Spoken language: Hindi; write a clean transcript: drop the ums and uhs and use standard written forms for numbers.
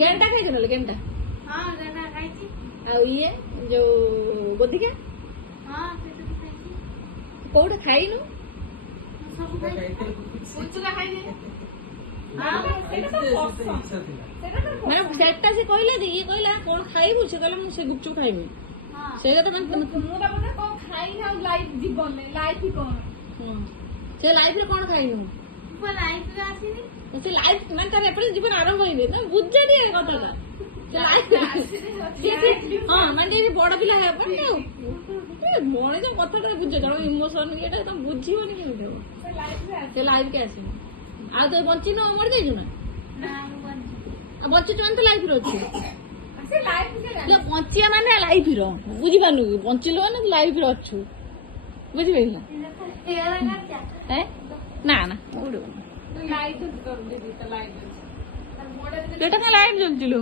गेंडा खाई ना गेंडा हां गेंडा खाई छी आ ये जो गोदिका हां सेटा तो खाई छी कोउडा खाइनु सब खाई उचुका खाई दे हां सेटा तो पसंद सेटा तो মানে সেটা সে কইলে দি ই কইলা কোন খাইবু সে কইলা মু সে গুপচুপ খাইবি हां সেটা তো মানে ମୁଁ ତା ବୋଧେ କଣ ଖାଇ ନା ଲାଇଫ ଜୀବନରେ ଲାଇଫ କଣ সে লাইফ রে কোন খাইনু ମୁଁ ଲାଇଫ ରେ ଆସିନି সে লাইফ মানে তার এপরে জীবন আরম্ভ হইবে না বুঝছে রে কথাটা সে লাইফ হ্যাঁ মানে এই বড় পিলা হবে না মনে যে কথাটা বুঝছে কারণ ইমোশন এটা তো বুঝিবনি কেমনে দেব সে লাইফ কে আসে আর তো বঞ্চি না মর যাইছো না আর বঞ্চি তো তো লাইফ রচ্ছে ସେ ଲାଇଫ ରେ ବଞ୍ଚିବା ମାନେ ଲାଇଫ ର ବୁଝିପାରୁନୁ କି ବଞ୍ଚିଲ ମାନେ ଲାଇଫ ରେ ଅଛୁ ବୁଝିପାରିଲ ନା ନା ଲାଇଫ କରୁ ଦିଦି ତ ଲାଇଫ ସେଟା ଲାଇଫ ଚାଲିଥିଲୁ